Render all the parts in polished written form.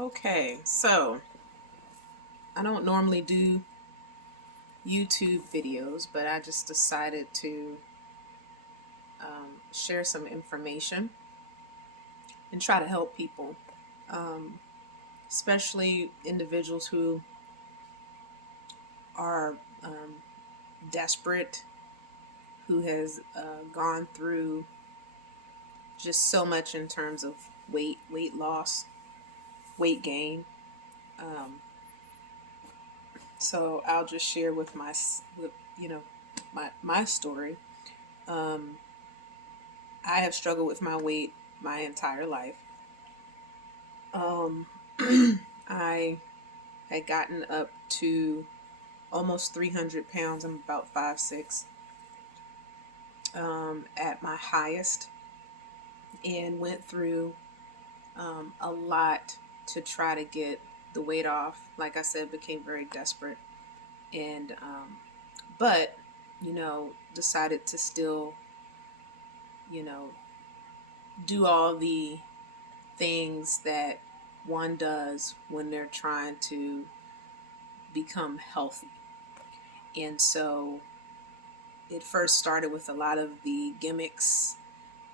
Okay, so I don't normally do YouTube videos, but I just decided to share some information and try to help people, um, especially individuals who are desperate, who has gone through just so much in terms of weight loss, weight gain. Um, so I'll just share with my story. Um, I have struggled with my weight my entire life. Um, I had gotten up to almost 300 pounds. I'm about 5'6" at my highest, and went through a lot to try to get the weight off. Like I said, became very desperate, and but decided to still you know do all the things that one does when they're trying to become healthy. And so it first started with a lot of the gimmicks,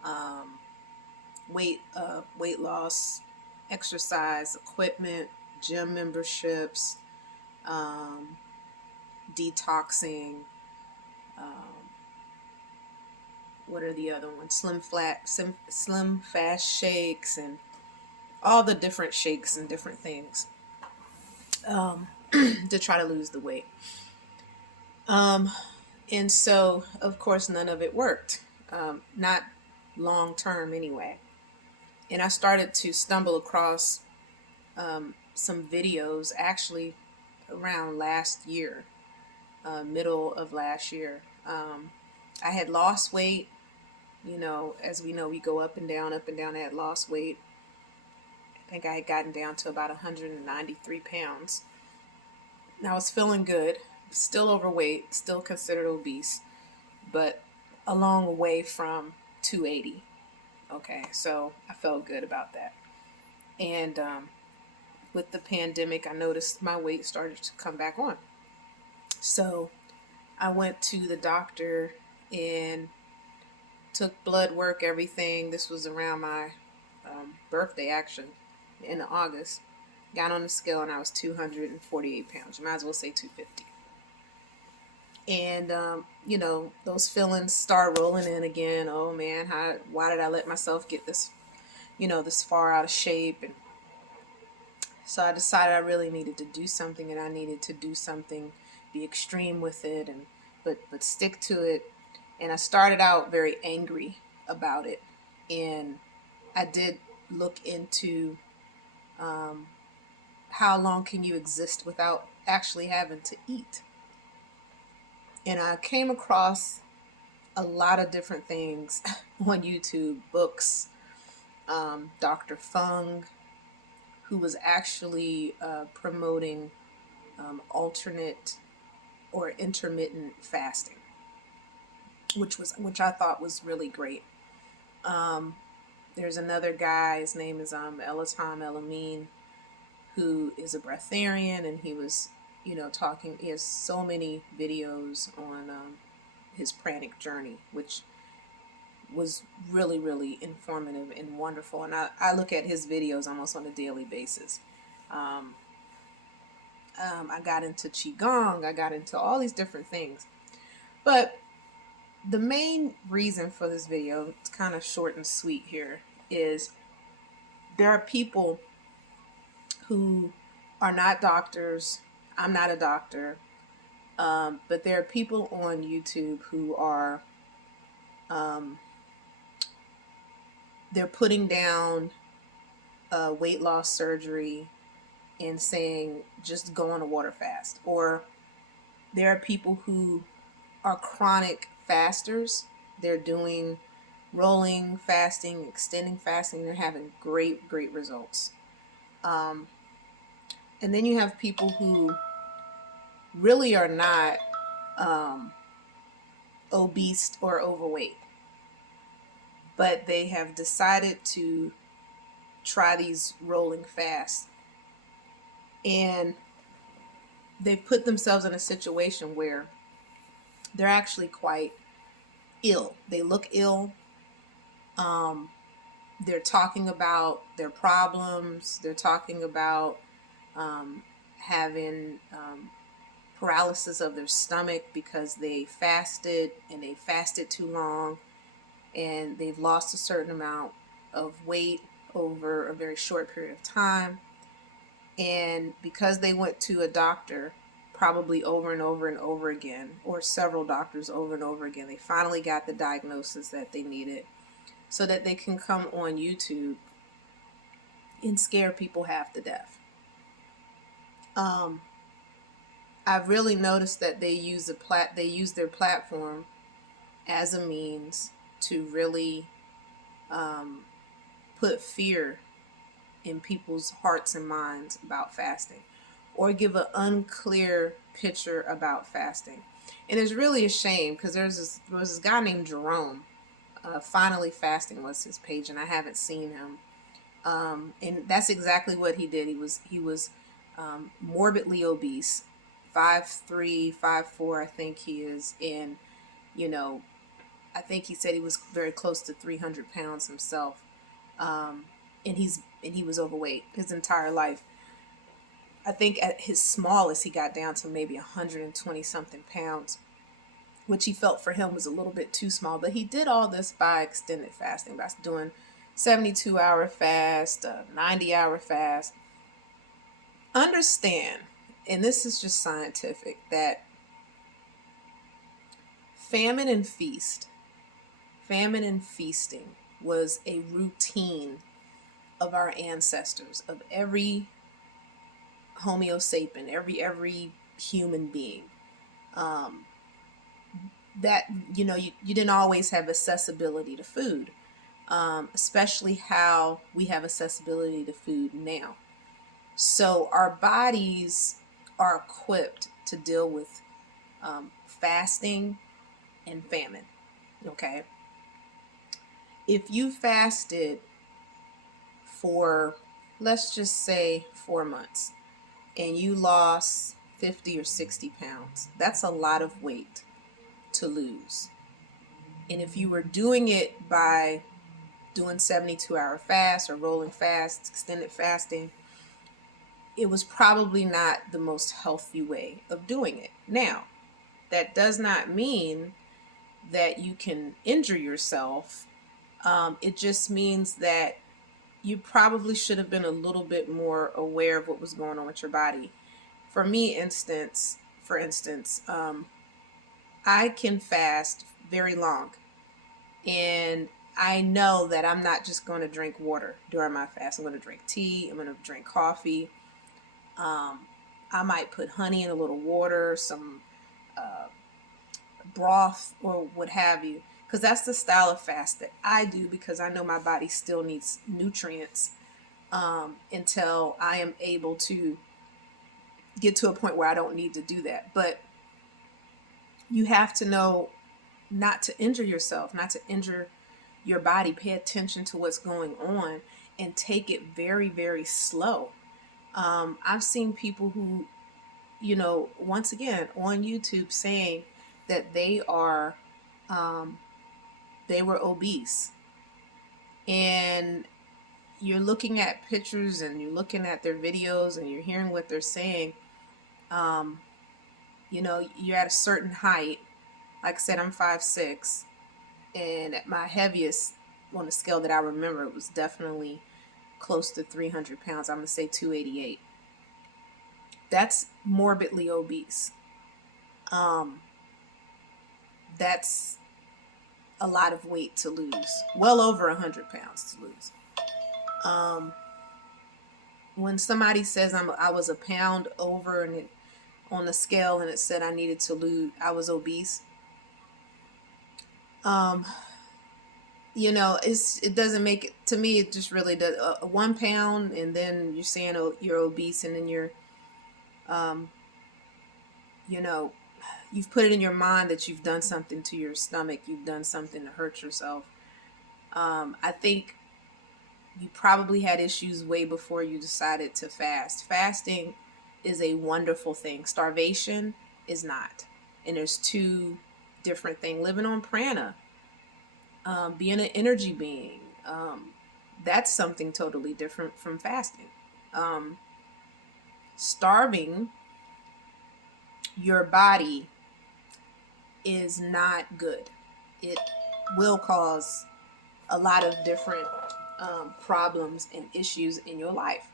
um, weight loss, exercise equipment, gym memberships, um, detoxing. Um, what are the other ones? Slim fast shakes, and all the different shakes and different things to try to lose the weight. Um, and so, of course, none of it worked. Not long term, anyway. And I started to stumble across some videos actually around last year, middle of last year. I had lost weight. As we know, we go up and down, up and down. I had lost weight. I think I had gotten down to about 193 pounds. And I was feeling good, still overweight, still considered obese, but a long way from 280. Okay, so I felt good about that. And with the pandemic, I noticed my weight started to come back on. So I went to the doctor and took blood work, everything. This was around my birthday, actually, in August. Got on the scale and I was 248 pounds. You might as well say 250. And those feelings start rolling in again. Oh man, why did I let myself get this far out of shape? And so I decided I really needed to do something, and I needed to do something, be extreme with it, and but stick to it. And I started out very angry about it, and I did look into how long can you exist without actually having to eat. And I came across a lot of different things on YouTube, books, Dr. Fung, who was actually promoting alternate or intermittent fasting, which I thought was really great. There's another guy, his name is Elatam Elamine, who is a breatharian, and he was talking. He has so many videos on his Pranic journey, which was really, really informative and wonderful. And I look at his videos almost on a daily basis. I got into Qigong, I got into all these different things. But the main reason for this video, it's kind of short and sweet here, is there are people who are not doctors. I'm not a doctor. But there are people on YouTube who are they're putting down weight loss surgery and saying just go on a water fast. Or there are people who are chronic fasters. They're doing rolling fasting, extending fasting. They're having great results. And then you have people who really are not obese or overweight, but they have decided to try these rolling fasts And they've put themselves in a situation where they're actually quite ill. They look ill. Um, they're talking about their problems. They're talking about having paralysis of their stomach because they fasted and they fasted too long, and they've lost a certain amount of weight over a very short period of time. And because they went to a doctor probably over and over and over again, or several doctors over and over again, they finally got the diagnosis that they needed so that they can come on YouTube and scare people half to death. I've really noticed that they use their platform as a means to really put fear in people's hearts and minds about fasting, or give an unclear picture about fasting. And it's really a shame because there was this guy named Jerome. Finally Fasting was his page, and I haven't seen him. And that's exactly what he did. He was morbidly obese, 5'3", 5'4", I think he is, and you know, I think he said he was very close to 300 pounds himself, and he was overweight his entire life. I think at his smallest he got down to maybe 120 something pounds, which he felt for him was a little bit too small. But he did all this by extended fasting, by doing 72-hour fast, 90-hour fast. Understand, and this is just scientific, that famine and feasting was a routine of our ancestors, of every Homo sapien, every human being. That you didn't always have accessibility to food, especially how we have accessibility to food now. So our bodies are equipped to deal with fasting and famine. Okay, if you fasted for, let's just say, 4 months, and you lost 50 or 60 pounds, that's a lot of weight to lose. And if you were doing it by doing 72-hour fast or rolling fast, extended fasting, it was probably not the most healthy way of doing it. Now, that does not mean that you can injure yourself. It just means that you probably should have been a little bit more aware of what was going on with your body. For instance, I can fast very long, and I know that I'm not just going to drink water during my fast. I'm going to drink tea. I'm going to drink coffee. I might put honey in a little water, some broth, or what have you, because that's the style of fast that I do, because I know my body still needs nutrients until I am able to get to a point where I don't need to do that. But you have to know not to injure yourself, not to injure your body. Pay attention to what's going on and take it very, very slow. I've seen people who, once again on YouTube saying that they were obese, and you're looking at pictures and you're looking at their videos and you're hearing what they're saying. You're at a certain height. Like I said, I'm 5'6", and at my heaviest on the scale that I remember, it was definitely close to 300 pounds. I'm going to say 288. That's morbidly obese. That's a lot of weight to lose. Well over 100 pounds to lose. When somebody says I was a pound over and on the scale and it said I needed to lose, I was obese. It doesn't make it, to me, it just really does. 1 pound, and then you're saying you're obese, and then you're, you've put it in your mind that you've done something to your stomach, you've done something to hurt yourself. I think you probably had issues way before you decided to fast. Fasting is a wonderful thing. Starvation is not. And there's two different things. Living on prana, being an energy being, that's something totally different from fasting. Starving your body is not good. It will cause a lot of different problems and issues in your life.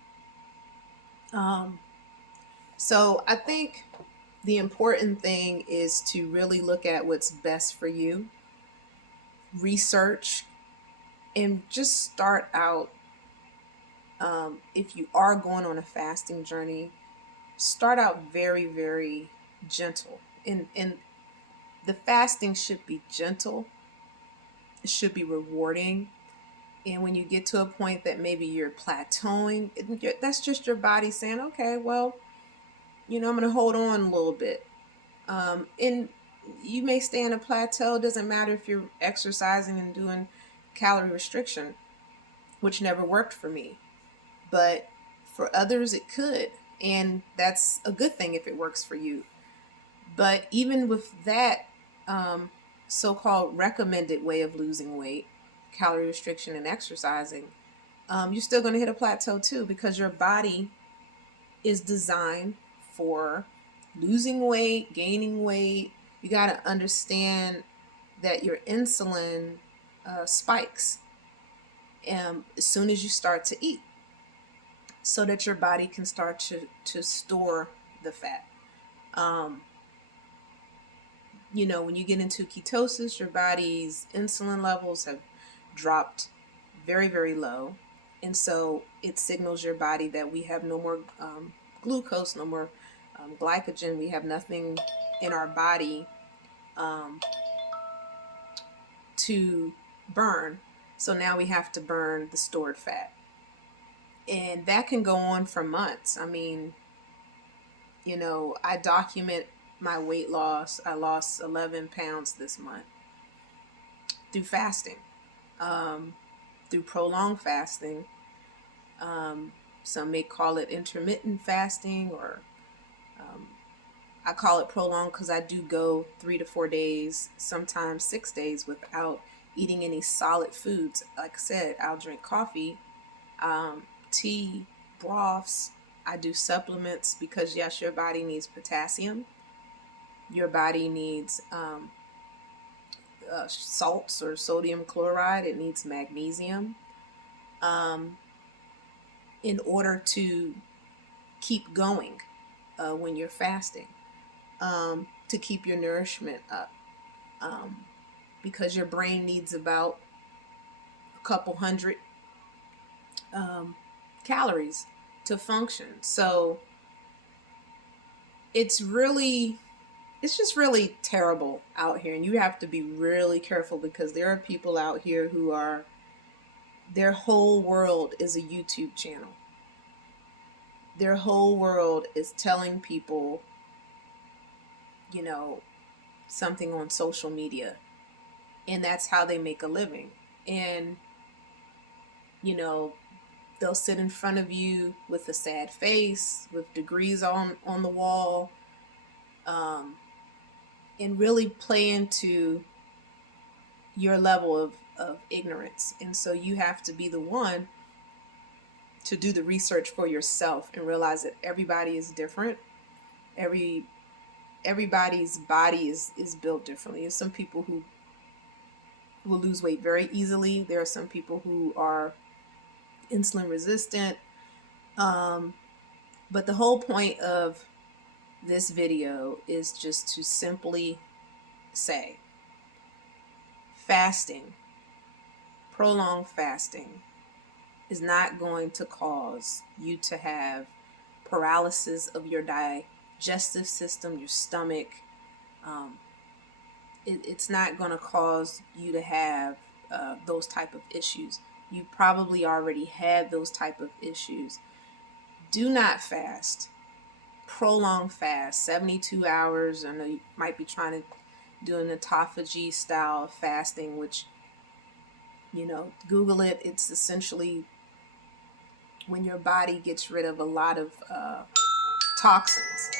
So I think the important thing is to really look at what's best for you, research, and just start out. If you are going on a fasting journey, start out very, very gentle. And the fasting should be gentle. It should be rewarding. And when you get to a point that maybe you're plateauing, that's just your body saying, okay, well, I'm going to hold on a little bit. And you may stay in a plateau. It doesn't matter if you're exercising and doing calorie restriction, which never worked for me. But for others, it could. And that's a good thing if it works for you. But even with that so-called recommended way of losing weight, calorie restriction and exercising, you're still going to hit a plateau too, because your body is designed for losing weight, gaining weight. You got to understand that your insulin spikes as soon as you start to eat, so that your body can start to store the fat. When you get into ketosis, your body's insulin levels have dropped very, very low. And so it signals your body that we have no more glucose, no more glycogen. We have nothing in our body to burn. So now we have to burn the stored fat. And that can go on for months. I mean, I document my weight loss. I lost 11 pounds this month through fasting, through prolonged fasting. Some may call it intermittent fasting, or I call it prolonged because I do go 3 to 4 days, sometimes 6 days without eating any solid foods. Like I said, I'll drink coffee, tea, broths. I do supplements because, yes, your body needs potassium. Your body needs salts or sodium chloride. It needs magnesium in order to keep going when you're fasting, to keep your nourishment up, because your brain needs about a couple hundred calories to function. So it's just really terrible out here, and you have to be really careful, because there are people out here who their whole world is a YouTube channel. Their whole world is telling people, something on social media, and that's how they make a living. And they'll sit in front of you with a sad face, with degrees on the wall, and really play into your level of ignorance. And so you have to be the one to do the research for yourself and realize that everybody is different. Everybody's body is built differently. There's some people who will lose weight very easily. There are some people who are insulin resistant. But the whole point of this video is just to simply say, fasting, prolonged fasting, is not going to cause you to have paralysis of your digestive system, your stomach. It's not going to cause you to have those type of issues. You probably already had those type of issues. Do not fast. Prolonged fast, 72 hours. I know you might be trying to do an autophagy style of fasting, which, Google it. It's essentially when your body gets rid of a lot of toxins.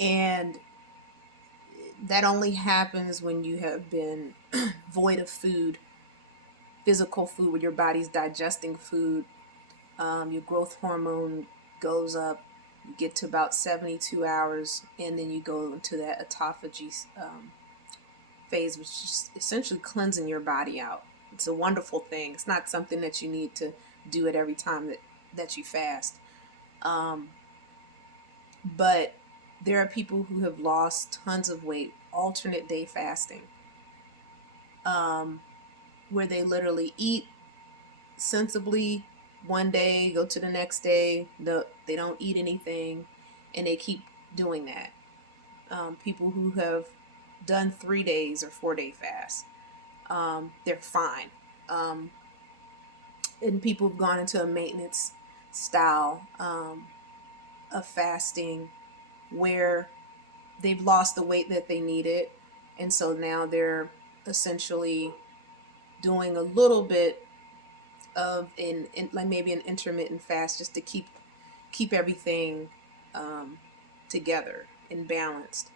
And that only happens when you have been void of food, physical food, when your body's digesting food. Your growth hormone goes up. You get to about 72 hours, and then you go into that autophagy phase, which is essentially cleansing your body out. It's a wonderful thing. It's not something that you need to do it every time that you fast. But there are people who have lost tons of weight, alternate day fasting, where they literally eat sensibly one day, go to the next day, they don't eat anything, and they keep doing that. People who have done 3 days or 4-day fasts, they're fine. And people have gone into a maintenance style of fasting where they've lost the weight that they needed, and so now they're essentially doing a little bit of like maybe an intermittent fast just to keep everything together and balanced.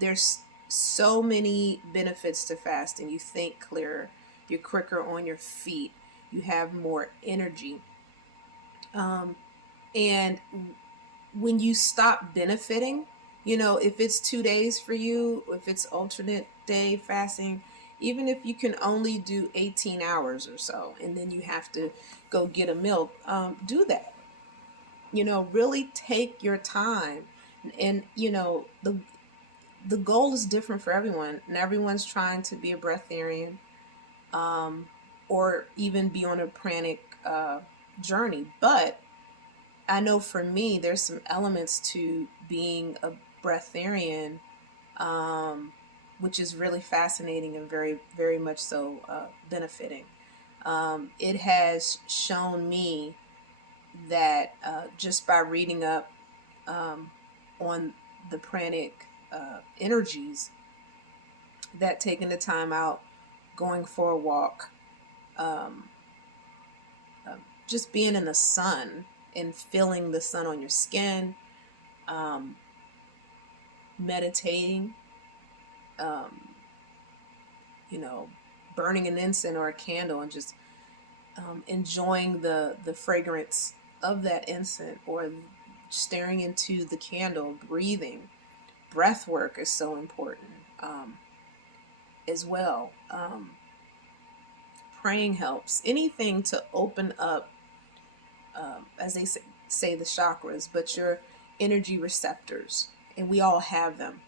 There's so many benefits to fasting. You think clearer, you're quicker on your feet, you have more energy, and when you stop benefiting, if it's 2 days for you, if it's alternate day fasting, even if you can only do 18 hours or so, and then you have to go get a meal, do that. Really take your time. And, the goal is different for everyone, and everyone's trying to be a breatharian, or even be on a pranic journey. But I know for me, there's some elements to being a breatharian, which is really fascinating and very, very much so benefiting. It has shown me that just by reading up on the pranic energies, that taking the time out, going for a walk, just being in the sun and feeling the sun on your skin, meditating, burning an incense or a candle and just enjoying the fragrance of that incense, or staring into the candle, breathing. Breath work is so important as well. Praying helps. Anything to open up, as they say, the chakras, but your energy receptors, and we all have them.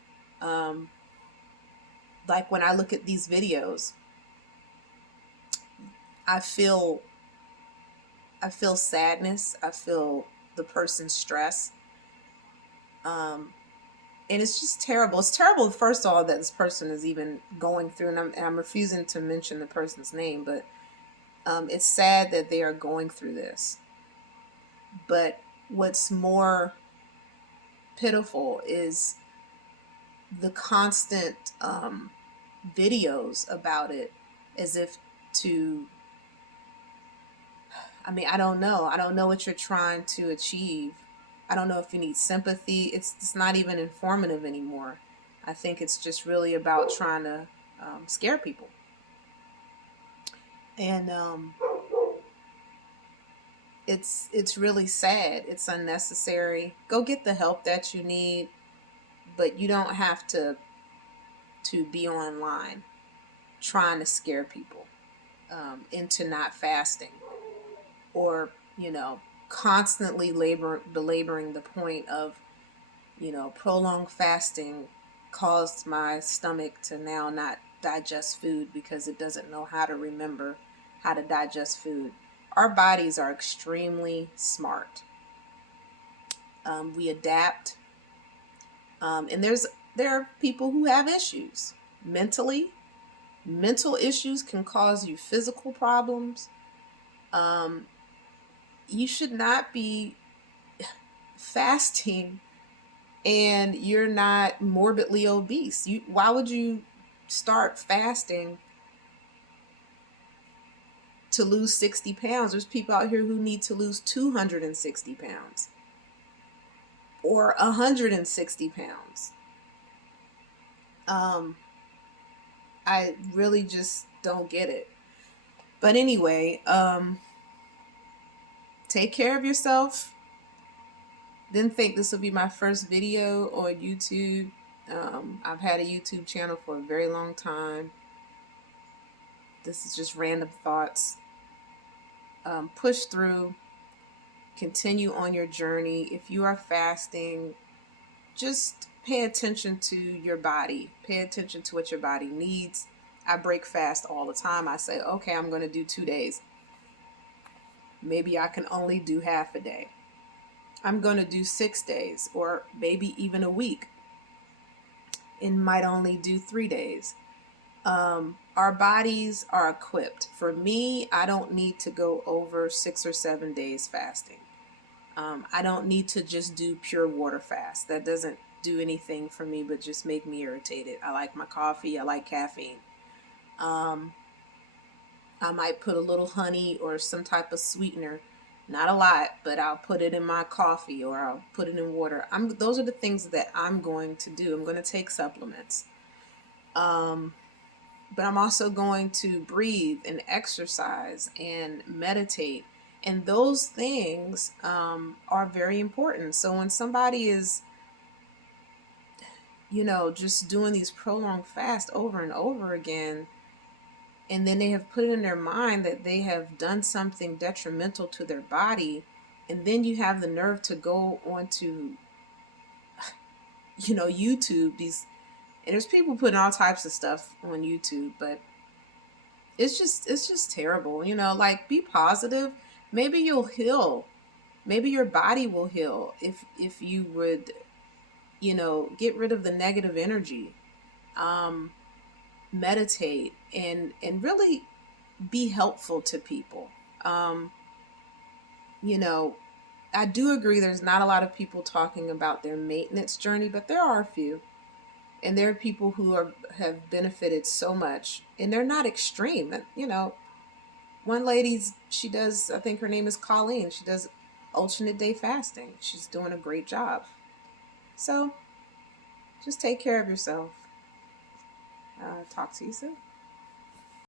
Like when I look at these videos, I feel sadness. I feel the person's stress. And it's just terrible. It's terrible, first of all, that this person is even going through, and I'm refusing to mention the person's name, but it's sad that they are going through this. But what's more pitiful is the constant videos about it, as if to, I don't know. I don't know what you're trying to achieve. I don't know if you need sympathy. It's not even informative anymore. I think it's just really about trying to scare people. And it's really sad. It's unnecessary. Go get the help that you need, but you don't have to be online trying to scare people into not fasting, or constantly belaboring the point of, prolonged fasting caused my stomach to now not digest food because it doesn't know how to remember how to digest food. Our bodies are extremely smart. We adapt, and there are people who have issues mentally. Mental issues can cause you physical problems. You should not be fasting and you're not morbidly obese. Why would you start fasting to lose 60 pounds. There's people out here who need to lose 260 pounds or 160 pounds. I really just don't get it. But anyway, take care of yourself. Didn't think this would be my first video on YouTube. I've had a YouTube channel for a very long time. This is just random thoughts. Push through. Continue on your journey. If you are fasting, just pay attention to your body. Pay attention to what your body needs. I break fast all the time. I say, okay, I'm going to do 2 days. Maybe I can only do half a day. I'm going to do 6 days, or maybe even a week, and might only do 3 days. Our bodies are equipped. For me, I don't need to go over 6 or 7 days fasting. I don't need to just do pure water fast. That doesn't do anything for me but just make me irritated. I like my coffee. I like caffeine. I might put a little honey or some type of sweetener. Not a lot, but I'll put it in my coffee or I'll put it in water. Those are the things that I'm going to do. I'm going to take supplements. But I'm also going to breathe and exercise and meditate. And those things are very important. So when somebody is, just doing these prolonged fasts over and over again, and then they have put it in their mind that they have done something detrimental to their body, and then you have the nerve to go onto, YouTube. And there's people putting all types of stuff on YouTube, but it's just terrible. Like, be positive. Maybe you'll heal. Maybe your body will heal if you would, get rid of the negative energy. Meditate and really be helpful to people. I do agree there's not a lot of people talking about their maintenance journey, but there are a few. And there are people who have benefited so much, and they're not extreme. One lady, she does, I think her name is Colleen. She does alternate day fasting. She's doing a great job. So just take care of yourself. Talk to you soon.